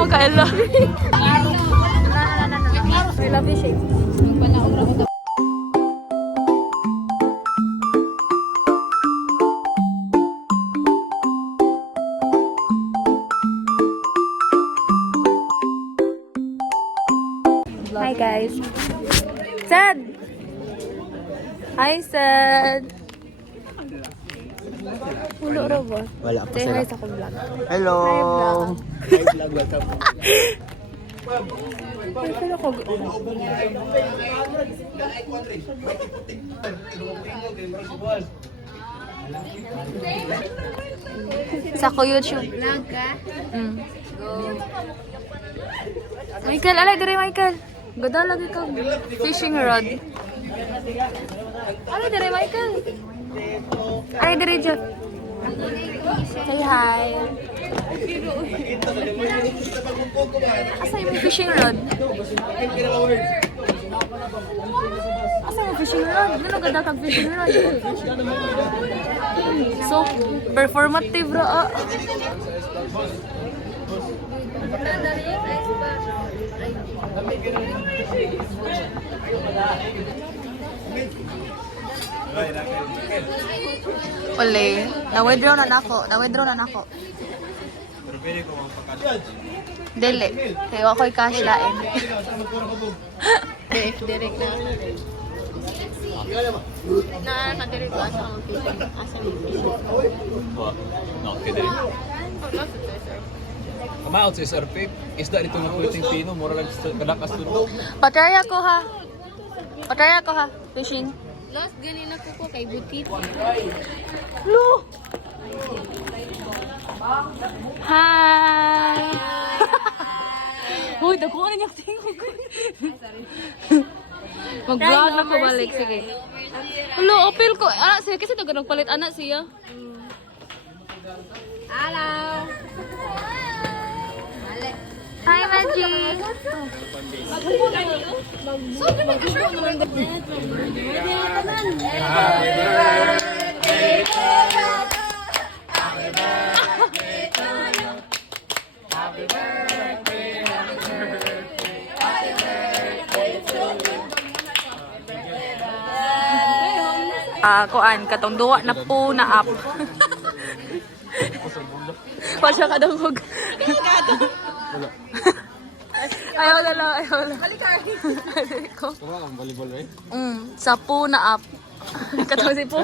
Makaela. I love you, Shane. Hi guys. Sad. Hi Sad. Ulo robot. Wala pa Say sila. hi sa akong vlog. Hello! Hi vlog, welcome. Ay, pero ko. Sa ko YouTube. Vlog ka? Michael, alay dire Michael. Gada lagi ka. Fishing rod. Alay dire Michael. Alay dire Jeff. Say hi. Asa yung fishing rod? Asa yung fishing rod? Ano ganda kag fishing rod? So, performative ra. Uli, na-withdraw na nako. Na-withdraw na nako. Pero pwede ko magpakash. Dili. Kaya ako'y cash lain. Direct na. Direct ko asa ang fishing. Asa ang fishing. No, kaya din. Kamaot sa SRP, isda dito nga pwedeng pino, mura lang kalakas doon. Patraya ko ha. Patraya ko ha. Fishing. Lost ganin ako ko kay Butit. Lu! Hi! Uy, dako na niyang tingog. Mag-vlog na ko balik. Sige. Hello, opil ko. Ah, sige kasi ito nagpalit anak siya. Hello. Hi, Maji! Kuan, katong duwa na po na up. Pasya ka daw hug. Ayaw na lang, ayaw na. Balikan. Kama ang volleyball eh. Sa po na up. Katong si po.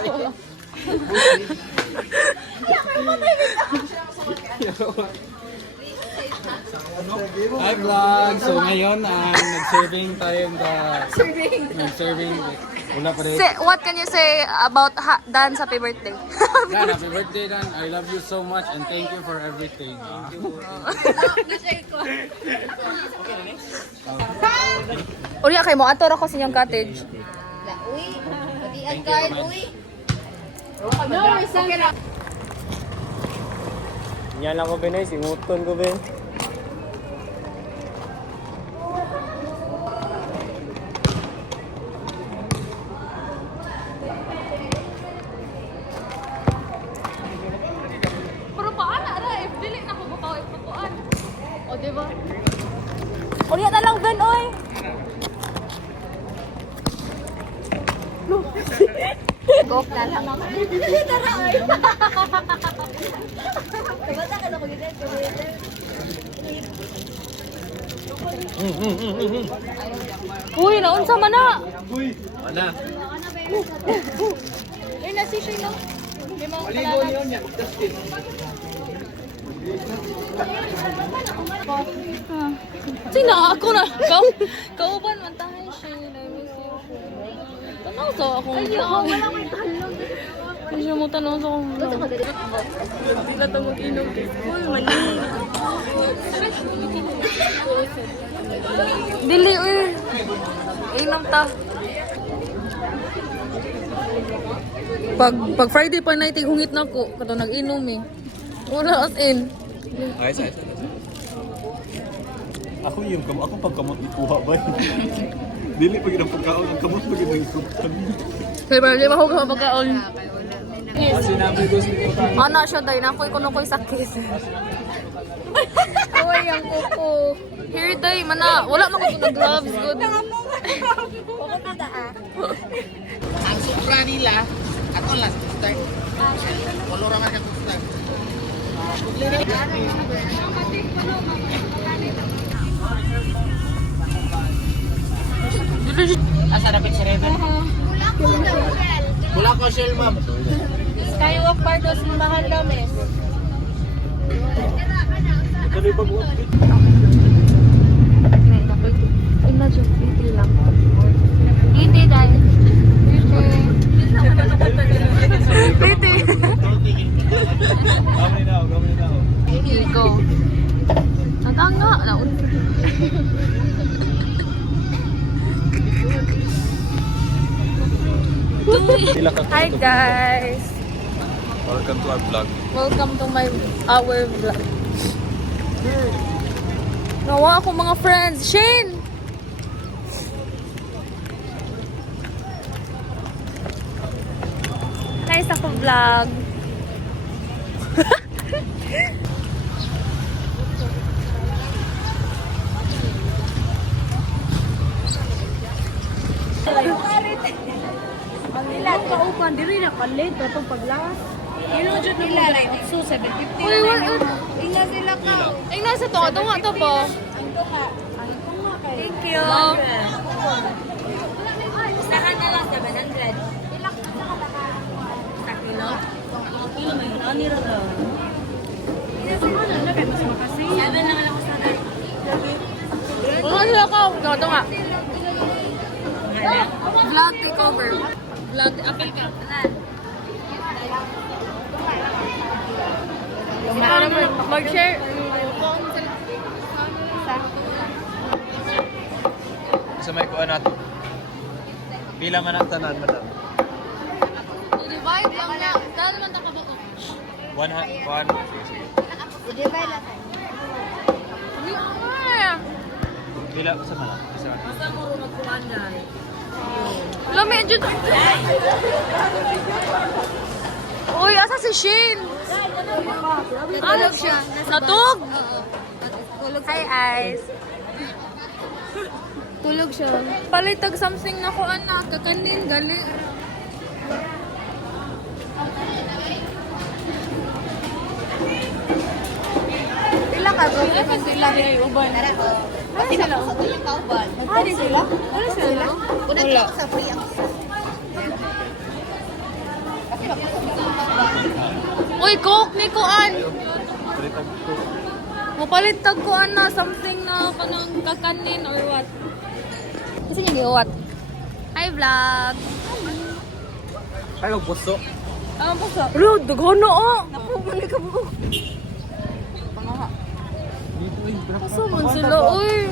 Hi vlog! So ngayon, nag-serving tayo nag-serving. Wala pa rin. Say, what can you say about Dan's happy birthday? Dan, happy birthday Dan. I love you so much and thank you for everything. Uli kay mo ator ako sa inyong cottage. Uy, pati ang card, uy. No, okay na. Yan lang ko Ben, singuton ko Ben. Pero paana ra if dili na ko bukaw ipukuan. O di ba? Uli na lang Ben oy. Go na lang. Tara, oy. Basta ka na ko gid. Uy, naunsa man na. Wala. Ay nasi siya no. Di mo Sino ako na? Kauban man tayo siya. Tanaw sa akong vlog. Hindi siya mo tanaw sa akong vlog. Hindi na ito mag-inom. Uy, mali. Dili, uy. Inom ta. Pag Friday pa night, hungit na ko. Kato nag-inom eh. Wala as in. Ay, sa. Ako pagkamot ikuha ba? Dili pag ang pagkaon, ang kamot pag ang ikuha. Kaya ba, di ba ako kapagkaon? Sinabi ko sa ito. Ano siya, dahil na ako'y kuno ko'y sakit. Uy, ang kuko. Hair dye, mana. Wala mo ko nag-gloves. Good. Ang supra nila, ato lang, start. Walo raman ka start. Asa dapat si Reven? Wala ko shell, ma'am. Skywalk Pardos, mahal daw, miss. Ina dyan, PT lang. PT dahil. PT. Gamay na ako. Here you go. Natanga. Naun. Hi guys. Welcome to our vlog. Welcome to our vlog. Nawa ako mga friends. Shane! Nice ako vlog. Ang ilan kaupan, diri na kalit itong paglakas. Kilo jud na mo dai so 750 Uy, na what? Ina sila ka. Ay, nasa to. Tunga to po. Ang tunga. Ang tunga kay. Thank you. Saka na lang 700. Ilak sa kalaka. Sa kilo? Ang kilo may nani ra daw. Ina sa ano na kay mas makasi. 7 lang ako sa dai. Ano sila ka? Tunga. Vlog takeover. Vlog. Apil ka. Mag-share. Sa may kuha natin. Pila man ang tanan, madam? I-divide lang na. Dahil man ka ba? One. Di ba lang? Pila sa mana? Isa. Lami, dyan. Uy, asa si Shane? Natulog siya. Natug? Tulog. Hi, eyes. Tulog siya. Palitag something na ko, anak. Kakanin, gali. Pila ka bro? Sila ni uban. Ano sila? Ano sila? Ano sila? Wala. Sa free ang Uy, coke ni Kuan. Mapalitag ko na something na kanang kakanin or what. Kasi niya what? Hi, vlog. Ay, magpuso. Ang puso. Bro, dagono oh. Napumuli ka mo. Kaso man sila, uy.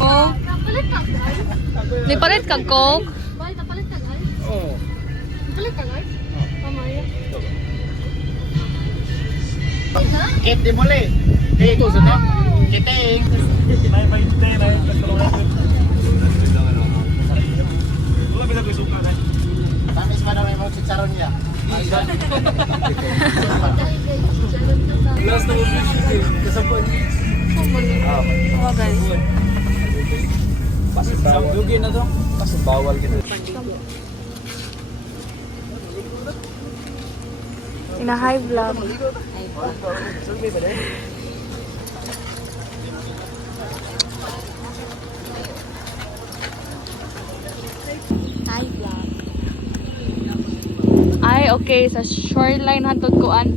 Oh. Di palit ka, Coke? Oo. Kit di muli. Ito sa to. Kiting. May 20, may katulungan. Wala kita gusto ka. Tamis pa daw may mga chicharon niya. Last na mo kasapuan. Oh, guys. Pasok bawal. Dugi na to. Pasok bawal gitu. In a high vlog. High vlog. Ay, okay. Sa shoreline hantod kuan.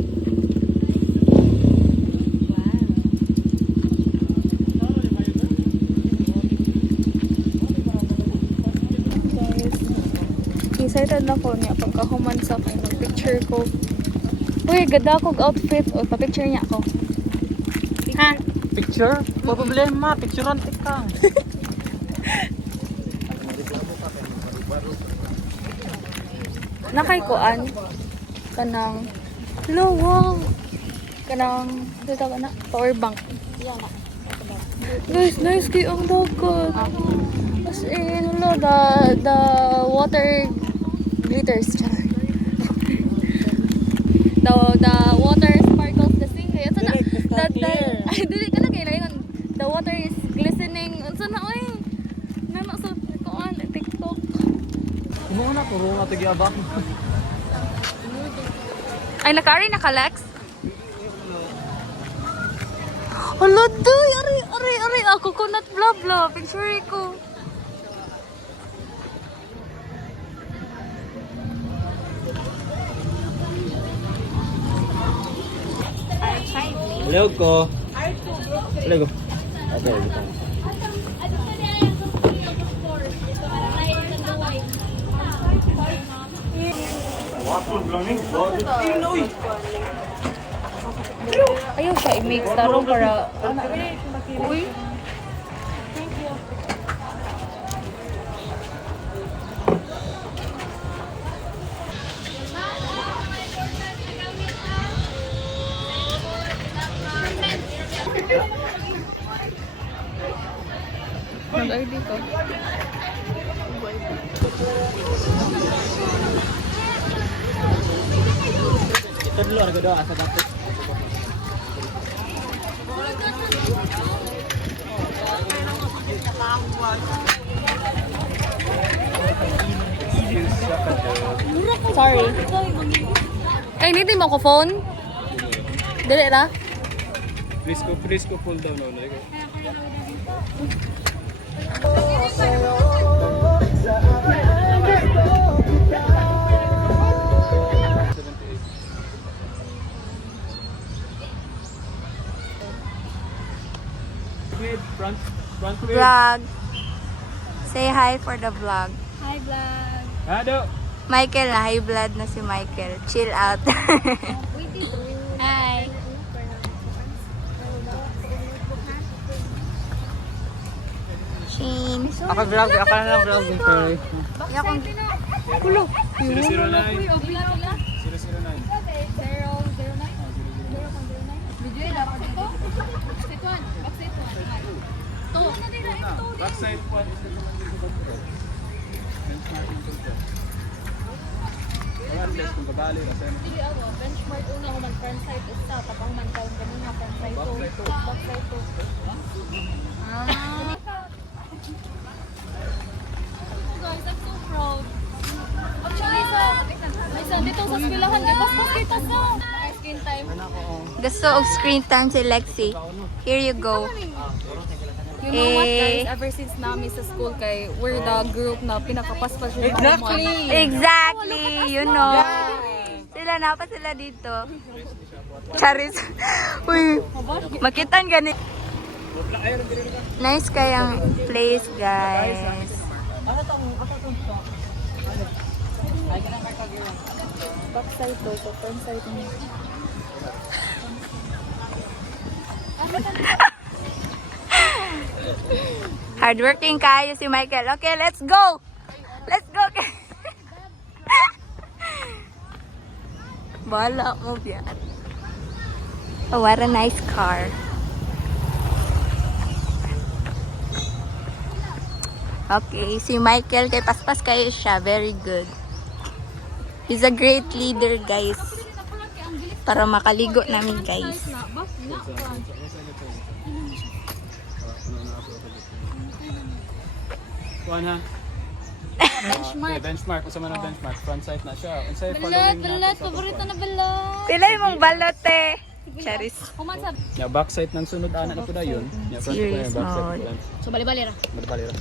Excited na ko niya pagkahuman sa kay mag-picture ko. Uy, ganda kong outfit. O, pa-picture niya ako. Ha? Picture? Ba problema, picturean ka. Nakay-kuan. Kanang, hello, wow. Kanang, ito ka na? Power bank. Guys, nice kayo ang dagat. As in, hello, the water glitters. Char. the water sparkles the same. Kaya na, dili ka na kayo lang. The water is glistening. Unsa na, oy? Nano sa kuan, TikTok. Kung na, turo nga tigabak. Ay, naka-Lex? Hala, doy! Ari! Coconut blah blah. Picture ko. Hello ko. Hello ko. Okay. Ayaw siya i-mix tarong para... Uy! Mag-ID ka. Ito dulu harga doa asa dapat. Sorry. Kay hindi mo ko phone? Dili ra? Please ko pull down na. Front wheel. Vlog. Say hi for the vlog. Hi, vlog. Ado. Michael na, high blood na si Michael. Chill out. Hi. Shane. Ako vlog, ako na lang vlog. Sorry. 009. 009. Backside one. Kung kabali kasi Benchmark una ko man front side isa, tapang man taon ganun nga front side to. Back side to. Guys, I'm so proud. Actually, dito sa eskwelahan, di ba? Kita sa screen time. Gusto og screen time si Lexi. Here you go. You know what guys, ever since namin sa school kay we're the group na pinakapaspas yung Exactly, you know. Sila na pa sila dito. Charis. Uy, makitan ganit. Nice kayang place, guys. Backside to, so front side mo. Hardworking kayo si Michael. Okay, let's go! Let's go! Bahala mo biyan. Oh, what a nice car. Okay, si Michael, kay paspas kayo siya. Very good. He's a great leader, guys. Para makaligo namin, guys. Kuan ha. Benchmark. Benchmark. Kung sa man ang benchmark. Front sight na siya. Unsay Balot, following balot. Paborito na balot. Pila mong balote. Charis. Kuman sa... Ya backside ng sunod ana na po dayon. Ya front Serious side backside. mode. So, bali-bali ra. Bali ra.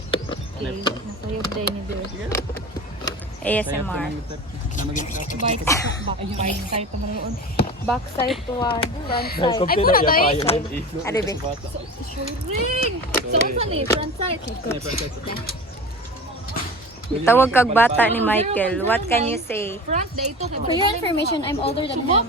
Okay, nasayog day ni Bear. ASMR. Bike side pa man noon. Back side to one, front side. Ay, pura guys. Ano ba? Ring! So, saan ni? Front side. Tawag kag bata ni Michael. What can you say? Front, day ito. For your information, I'm older than him.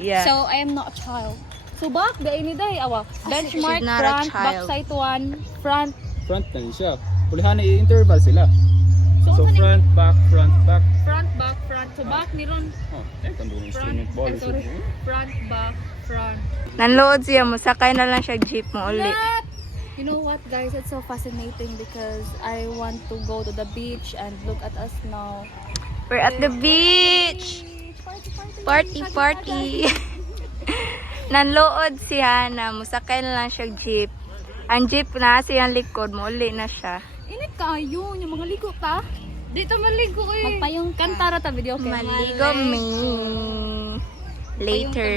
Yeah. So, I am not a child. So back, day ni day. Awa. Benchmark, She's not a front, back child. side to one, front. Front na siya. Pulihan i-interval sila. So front, back, front, back. Front, back, front. So back ni Ron. Oh, kandung instrument ball. Front, back, front. Nanload siya mo. Sakay na lang siya jeep mo uli. You know what guys, it's so fascinating because I want to go to the beach and look at us now. We're at the beach! Party, party. Party, party. Nanlood si Hana. Musakay na lang siya jeep. Ang jeep na siyang likod. Muli na siya. Init kayo. Yung mga ligo ta. Dito maligo eh. Magpayong kantara ta video okay. Maligo me. Later.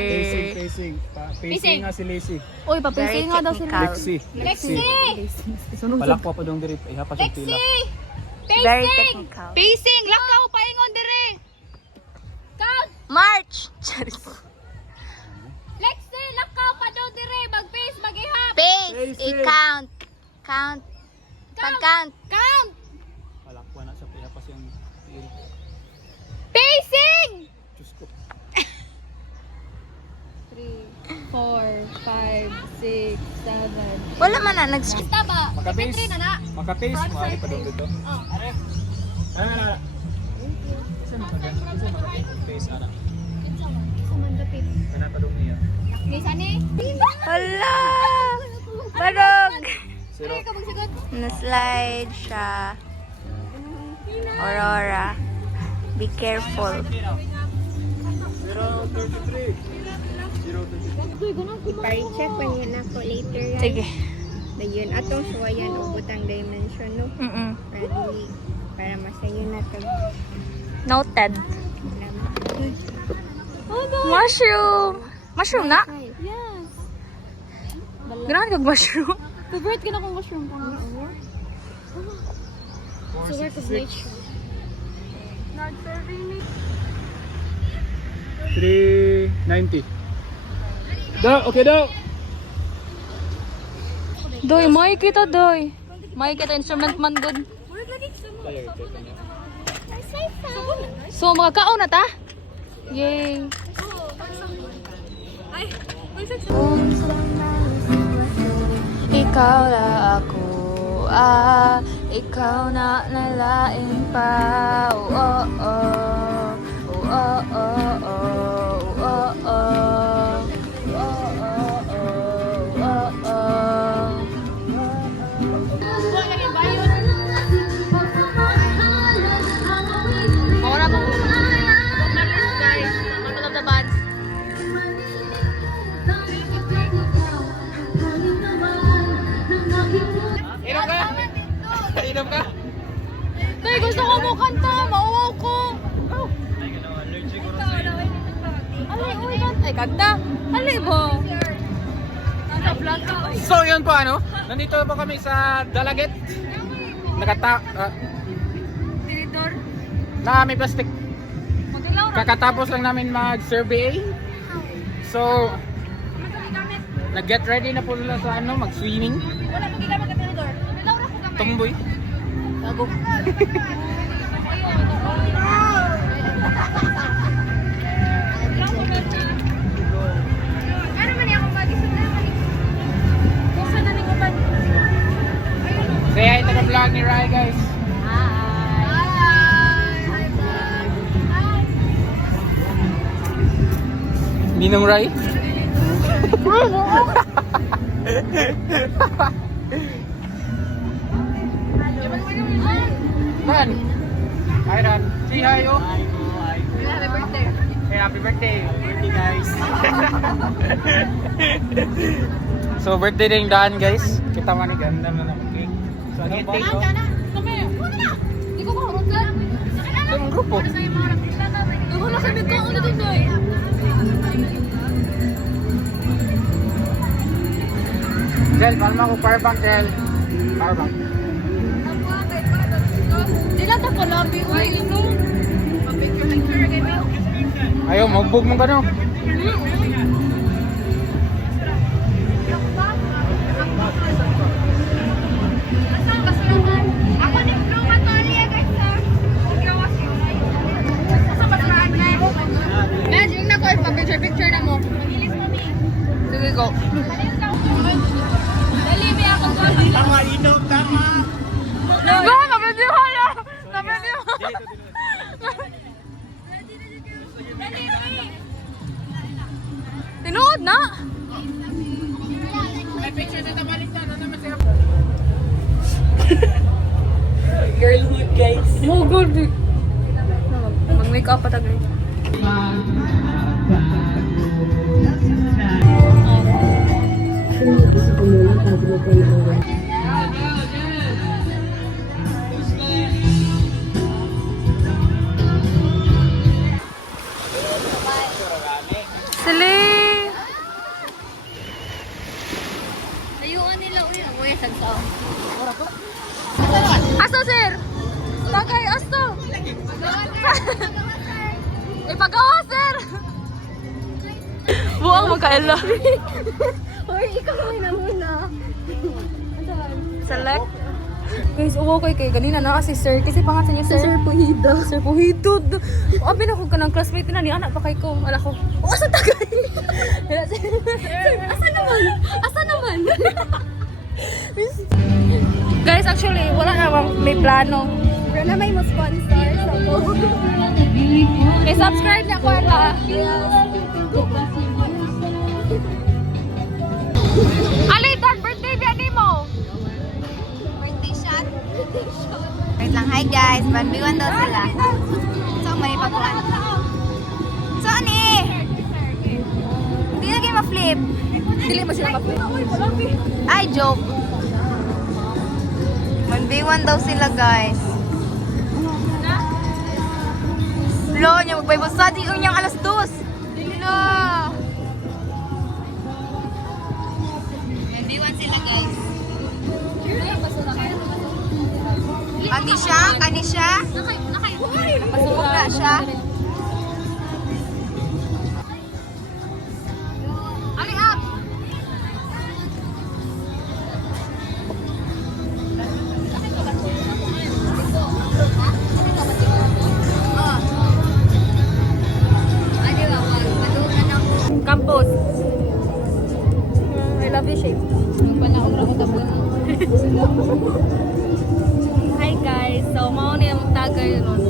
Pacing nga si Lacey. Uy, Very papasing nga daw sila. technical. Palakwa pa dong diri. Ihapa sa pila. Very technical. Pacing! Lakaw! Paingon dire! Count! March! Charis. Lexi! Lakaw pa daw dire! Mag-pace! Mag-ihap! Pace! I-count. Count. Pag-count. Count! Palakwa na siya. Ihapa siyang pila. Pacing! Diyos ko. 3, 4, 5, 6, 7. Wala man na nag-stream. Basta ba? Maka-pace. na na. Maka-pace. Maaari pa dong dito. Oh. Ano. Isa maka-pace. Ana. Kanata dong niya. Guys, ani? Hala! Barog! Zero. Ikaw magsagot. Na-slide siya. Aurora. Be careful. 033. 033. I-check pa niya na ako later yan. Sige. Na yun, atong suwayan o butang dimension, no? Friendly. Para masayo na ito. Noted. Mushroom! Mushroom na? Yes. Ganahan kag mushroom. Favorite ka na kong mushroom pa nga. Sugar of nature. 390. Daw, okay daw. Doy, may kita doy. May kita instrument man good. So, makakaon na ta? Yay! Ikaw na ako, ikaw na nalaing pa. Oh, oh, oh, oh, oh, oh, oh, oh, oh. Inom ka? Tay, gusto ko mo kanta. Mauwaw ko. Alay, uy, kanta. Ay, kanta. Alay ba? So yun po ano, nandito po kami sa Dalaget. Tinidor. Na may plastic. Magilaw ra. Kakatapos lang namin mag-survey. So, nag-get ready na po sila sa ano, mag-swimming. Wala mo gigamit ka tinidor. Magilaw ra ko gamay. Tumboy. Gago. Ano man yung magisod na man? Gusto na ning uban. Say hi to the vlog ni Rai guys. Ninong Rai? Ran! Hi Ran! Say hi oh! Happy birthday. Hey, happy birthday! Birthday guys! So birthday din daan guys. Kita man ni ganda na ng cake. So again, take oh. Kami. Di ko mahurot. Ito yung grupo. Dugo na sabi ko ulit din doy. Jel, kalma ko powerbank Jel. Powerbank. Dila ta ko labi uy ino. Picture kay me. Ayaw, magbog mo ka no. Ako ni Blue Matolia guys. Gawas yun. Sa basurahan na. Imagine na ko picture na mo. Magilis mami. Sige, go. Dali mi ako ko. Tama, inom, tama. Ba, kapatid mo na! Kapatid mo! Tinuod na! May picture na tabalik na. Ano naman siya? Girlhood, guys. Oh, good. Mag-make up pa tayo. Sali! Layuan nila uy. Uy, sagsaw. Asto, sir? Tagay, asto! Ipagawa, sir! Buang magkaila. Or ikaw na muna. Select. Guys, uwa ko kay ganina na si sir. Kasi pangalan niya sir. Sir Puhido. Sir Puhido. Abi na ko ka ng classmate na ni anak pa kay ko. Ala ko. O, asa tagay? Sir, asa naman? Asa naman? Guys, actually, wala namang may plano. Pero na may mo sponsor. So, Okay, subscribe na ko ala. Ali, dad, birthday ba ni mo? birthday shot. Wait lang. Hi guys. 1v1 daw sila. So, may pagkuhan. So, ani? Hindi lagi ma-flip. Dili mo sila mag-flip. Ay, joke. 1v1 daw sila guys. Lo, niya magbaybosa. Di unyang alas 2. Lo. 1v1 sila guys. Kani siya? Kani siya? Wala siya? Ali, up! Campus. I love you, shape. Hi guys, so mao ni ang tagay ron.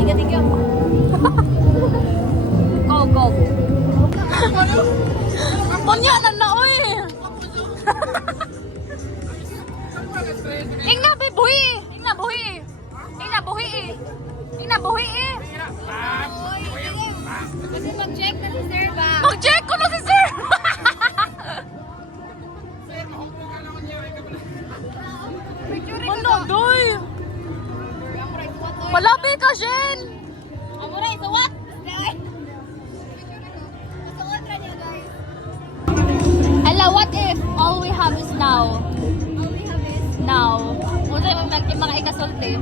Tiga. Go. Punya na oy. Ingna buhi. Kasi mag-check na si sir ba? Mag-check ko na si sir. Ano, doy? Malabi ka, Jen. Amuray, so what? Hello, what if all we have is now? Now. Muna yung mga ikasulti.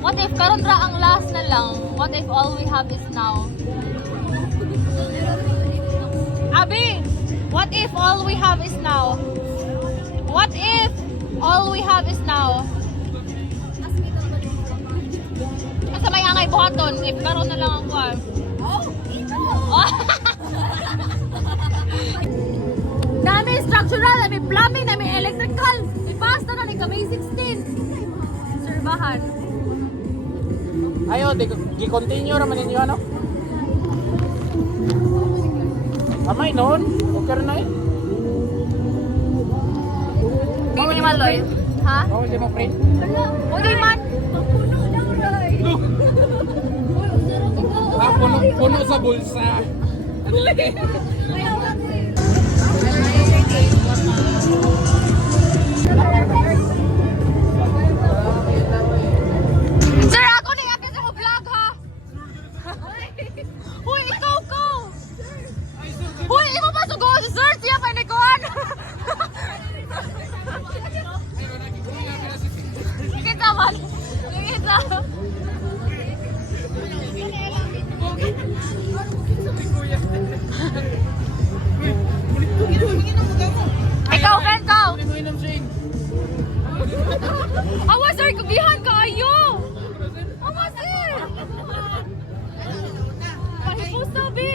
What if karon ra ang last na lang? What if all we have is now? Abi, what if all we have is now? What if all we have is now? Asa may angay buhaton? If karon na lang ang kwan. Nami structural, nami plumbing, nami electrical. Ipasta na ni kami 16. Serbahan. Ayo, di-continue naman ninyo ano? Amay noon? Okay na eh? Hindi ni Maloy. Ha? Oo, hindi mo print? Okay man. Ah, puno sa bulsa. Ano lagi? Sir, ako ni Ate sa vlog ha. Uy, ikaw ko. Uy, imo pa sugo si Sir, siya pa ni kuan. Kita man. Kita. Ikaw, friend ko. Awa, sir, kubihan ka, ayo. Awa, sir. Pahipos na, be.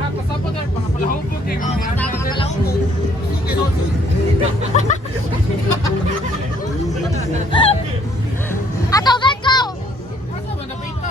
Ah, pasapot na. Pangapalahupog eh. Ato, friend ko. Asa ba napita?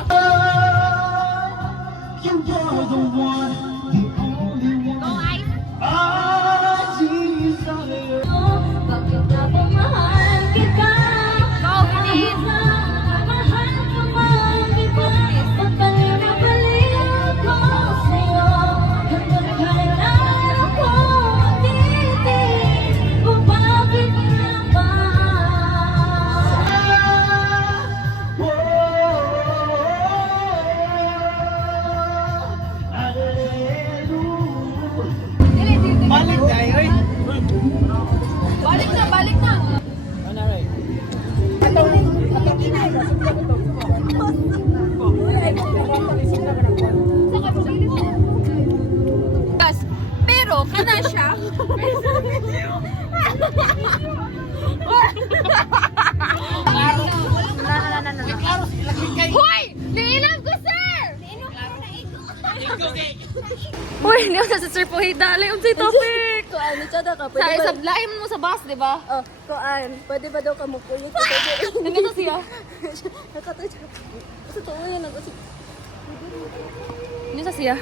Hindi ako sa Sir Puhi. Dali, unsay topic. Kuan, siya ka. Sa isablaim mo sa bus, di ba? Oh, kuan. Pwede ba daw ka mo kulit? Nandito siya. Nakatoy. Sa tuwa yan. Hindi sa siya.